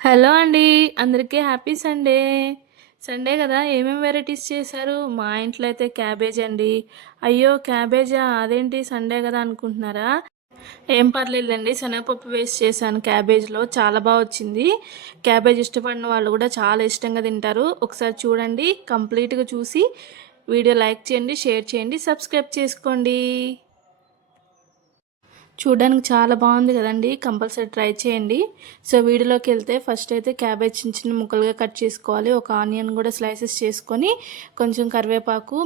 Hello అండి. అందరికీ happy Sunday. Sunday కదా! ఏమేమి వెరైటీస్ చేశారు? మా ఇంట్లో అయితే క్యాబేజ్ అండి. అయ్యో! క్యాబేజా? అదేంటి సండే కదా అనుకుంటున్నారా? ఏం పర్లేదులెండి. శనగపప్పు వేసి చేశాను క్యాబేజ్‌లో. చాలా వచ్చింది. క్యాబేజ్ ఇష్టపడిన వాళ్ళు కూడా చాలా ఇష్టంగా తింటారు. ఒకసారి చూడండి. కంప్లీట్‌గా చూసి వీడియో లైక్ చేయండి, షేర్ చేయండి, సబ్స్క్రైబ్ చేసుకోండి. చూడడానికి చాలా బాగుంది కదండి. కంపల్సరీ ట్రై చేయండి. సో వీడియోలోకి వెళ్తే ఫస్ట్ అయితే క్యాబేజ్ చిన్న చిన్న ముక్కలుగా కట్ చేసుకోవాలి. ఒక ఆనియన్ కూడా స్లైసెస్ చేసుకొని కొంచెం కరివేపాకు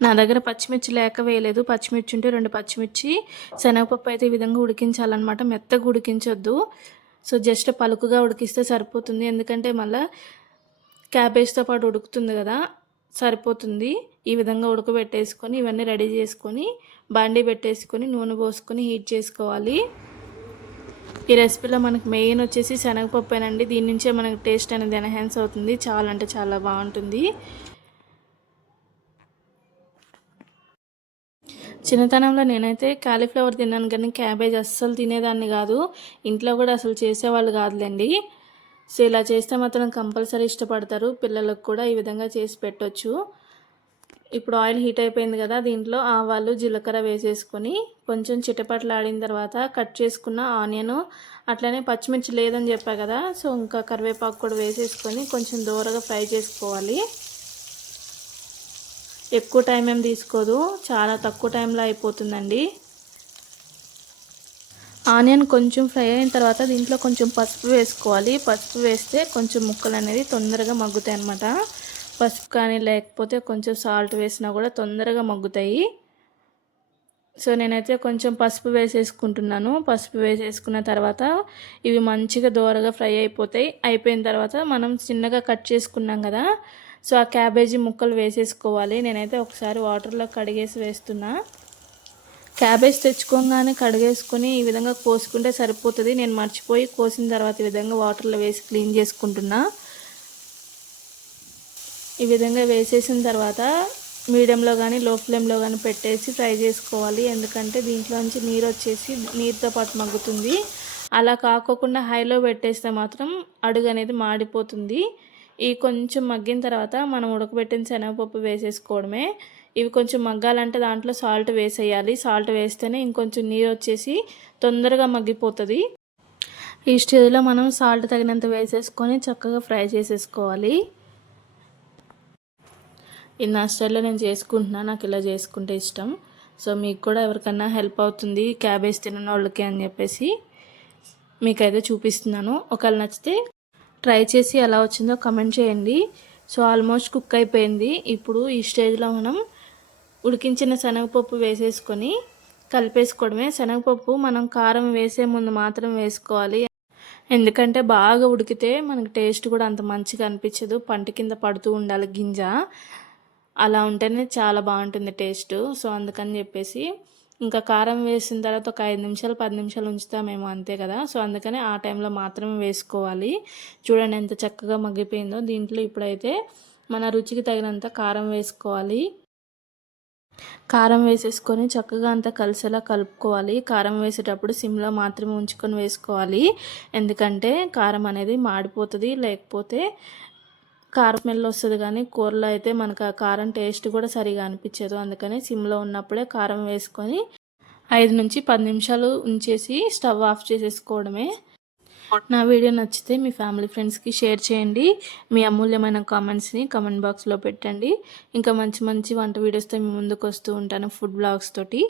నా దగ్గర పచ్చిమిర్చి లేక వేయలేదు. పచ్చిమిర్చి ఉంటే 2 పచ్చిమిర్చి, శనగపప్పు అయితే ఈ విధంగా ఉడికించాలన్నమాట. మెత్తగా ఉడికించొద్దు. సో జస్ట్ పలుకుగా ఉడికిస్తే సరిపోతుంది. ఎందుకంటే మళ్ళీ క్యాబేజ్తో పాటు ఉడుకుతుంది కదా, సరిపోతుంది. ఈ విధంగా ఉడకబెట్టేసుకొని ఇవన్నీ రెడీ చేసుకొని బాండీ పెట్టేసుకొని నూనె పోసుకొని హీట్ చేసుకోవాలి. ఈ రెసిపీలో మనకు మెయిన్ వచ్చేసి శనగపప్పేనండి. దీని నుంచే మనకు టేస్ట్ అనేది ఎన్హాన్స్ అవుతుంది. చాలా అంటే చాలా బాగుంటుంది. చిన్నతనంలో నేనైతే కాలీఫ్లవర్ తిన్నాను కానీ క్యాబేజ్ అస్సలు తినేదాన్ని కాదు. ఇంట్లో కూడా అసలు చేసేవాళ్ళు కాదులేండి. సో ఇలా చేస్తే మాత్రం కంపల్సరీ ఇష్టపడతారు. పిల్లలకు కూడా ఈ విధంగా చేసి పెట్టొచ్చు. ఇప్పుడు ఆయిల్ హీట్ అయిపోయింది కదా, దీంట్లో ఆవాలు జీలకర్ర వేసేసుకొని కొంచెం చిటపట్లాడిన తర్వాత కట్ చేసుకున్న ఆనియన్, అట్లనే పచ్చిమిర్చి లేదని చెప్పా కదా, సో ఇంకా కరివేపాకు కూడా వేసేసుకొని కొంచెం దూరగా ఫ్రై చేసుకోవాలి. ఎక్కువ టైం ఏం తీసుకోదు, చాలా తక్కువ టైంలో అయిపోతుందండి. ఆనియన్ కొంచెం ఫ్రై అయిన తర్వాత దీంట్లో కొంచెం పసుపు వేసుకోవాలి. పసుపు వేస్తే కొంచెం ముక్కలు అనేది తొందరగా మగ్గుతాయి అన్నమాట. పసుపు కానీ లేకపోతే కొంచెం సాల్ట్ వేసినా కూడా తొందరగా మగ్గుతాయి. సో నేనైతే కొంచెం పసుపు వేసేసుకుంటున్నాను. పసుపు వేసేసుకున్న తర్వాత ఇవి మంచిగా దోరగా ఫ్రై అయిపోతాయి. అయిపోయిన తర్వాత మనం చిన్నగా కట్ చేసుకున్నాం కదా, సో ఆ క్యాబేజీ ముక్కలు వేసేసుకోవాలి. నేనైతే ఒకసారి వాటర్లో కడిగేసి వేస్తున్నా. క్యాబేజ్ తెచ్చుకోగానే కడిగేసుకొని ఈ విధంగా కోసుకుంటే సరిపోతుంది. నేను మర్చిపోయి కోసిన తర్వాత ఈ విధంగా వాటర్లో వేసి క్లీన్ చేసుకుంటున్నా. ఈ విధంగా వేసేసిన తర్వాత మీడియంలో కానీ లో ఫ్లేమ్లో కానీ పెట్టేసి ఫ్రై చేసుకోవాలి. ఎందుకంటే దీంట్లోంచి నీరు వచ్చేసి నీరుతో పాటు మగ్గుతుంది. అలా కాకోకుండా హైలో పెట్టేస్తే మాత్రం అడుగు అనేది మాడిపోతుంది. ఇవి కొంచెం మగ్గిన తర్వాత మనం ఉడకబెట్టిన శనగపప్పు వేసేసుకోవడమే. ఇవి కొంచెం మగ్గాలంటే దాంట్లో సాల్ట్ వేసేయాలి. సాల్ట్ వేస్తేనే ఇంకొంచెం నీరు వచ్చేసి తొందరగా మగ్గిపోతుంది. ఈ స్టేజ్లో మనం సాల్ట్ తగినంత వేసేసుకొని చక్కగా ఫ్రై చేసేసుకోవాలి. ఇది నా స్టైల్లో నేను చేసుకుంటున్నా. నాకు ఇలా చేసుకుంటే ఇష్టం. సో మీకు కూడా ఎవరికన్నా హెల్ప్ అవుతుంది క్యాబేజ్ తినని వాళ్ళకి అని చెప్పేసి మీకైతే చూపిస్తున్నాను. ఒకవేళ నచ్చితే ట్రై చేసి ఎలా వచ్చిందో కమెంట్ చేయండి. సో ఆల్మోస్ట్ కుక్ అయిపోయింది. ఇప్పుడు ఈ స్టేజ్లో మనం ఉడికించిన శనగపప్పు వేసేసుకొని కలిపేసుకోవడమే. శనగపప్పు మనం కారం వేసే ముందు మాత్రం వేసుకోవాలి. ఎందుకంటే బాగా ఉడికితే మనకి టేస్ట్ కూడా అంత మంచిగా అనిపించదు. పంట కింద పడుతూ ఉండాలి గింజ. అలా ఉంటేనే చాలా బాగుంటుంది టేస్ట్. సో అందుకని చెప్పేసి ఇంకా కారం వేసిన తర్వాత ఒక 5 నిమిషాలు 10 నిమిషాలు ఉంచుతామేమో, అంతే కదా. సో అందుకని ఆ టైంలో మాత్రమే వేసుకోవాలి. చూడండి ఎంత చక్కగా మగ్గిపోయిందో. దీంట్లో ఇప్పుడైతే మన రుచికి తగినంత కారం వేసుకోవాలి. కారం వేసేసుకొని చక్కగా అంతా కలిసేలా కలుపుకోవాలి. కారం వేసేటప్పుడు సిమ్లో మాత్రమే ఉంచుకొని వేసుకోవాలి. ఎందుకంటే కారం అనేది మాడిపోతుంది, లేకపోతే కారం స్మెల్ వస్తుంది. కానీ కూరలో అయితే మనకు ఆ కారం టేస్ట్ కూడా సరిగా అనిపించదు. అందుకని సిమ్లో ఉన్నప్పుడే కారం వేసుకొని 5 నుంచి 10 నిమిషాలు ఉంచేసి స్టవ్ ఆఫ్ చేసేసుకోవడమే. నా వీడియో నచ్చితే మీ ఫ్యామిలీ ఫ్రెండ్స్కి షేర్ చేయండి. మీ అమూల్యమైన కామెంట్స్ని కామెంట్ బాక్స్లో పెట్టండి. ఇంకా మంచి మంచి వంట వీడియోస్తో మీ ముందుకు వస్తూ ఉంటాను, ఫుడ్ బ్లాగ్స్ తోటి.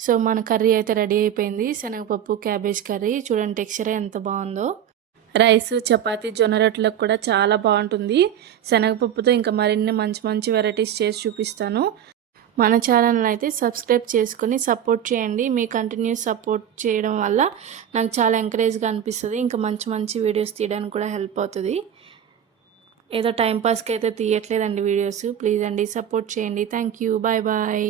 సో మన కర్రీ అయితే రెడీ అయిపోయింది. శనగపప్పు క్యాబేజ్ కర్రీ. చూడండి టెక్స్చర్ ఎంత బాగుందో. రైస్, చపాతీ, జొన్న రొట్టెలకు కూడా చాలా బాగుంటుంది. శనగపప్పుతో ఇంకా మరిన్ని మంచి మంచి వెరైటీస్ చేసి చూపిస్తాను. మన ఛానల్ని అయితే సబ్స్క్రైబ్ చేసుకొని సపోర్ట్ చేయండి. మీ కంటిన్యూస్ సపోర్ట్ చేయడం వల్ల నాకు చాలా ఎంకరేజ్గా అనిపిస్తుంది. ఇంకా మంచి మంచి వీడియోస్ తీయడానికి కూడా హెల్ప్ అవుతుంది. ఏదో టైంపాస్కి అయితే తీయట్లేదండి వీడియోస్. ప్లీజ్ అండి సపోర్ట్ చేయండి. Thank you. Bye bye.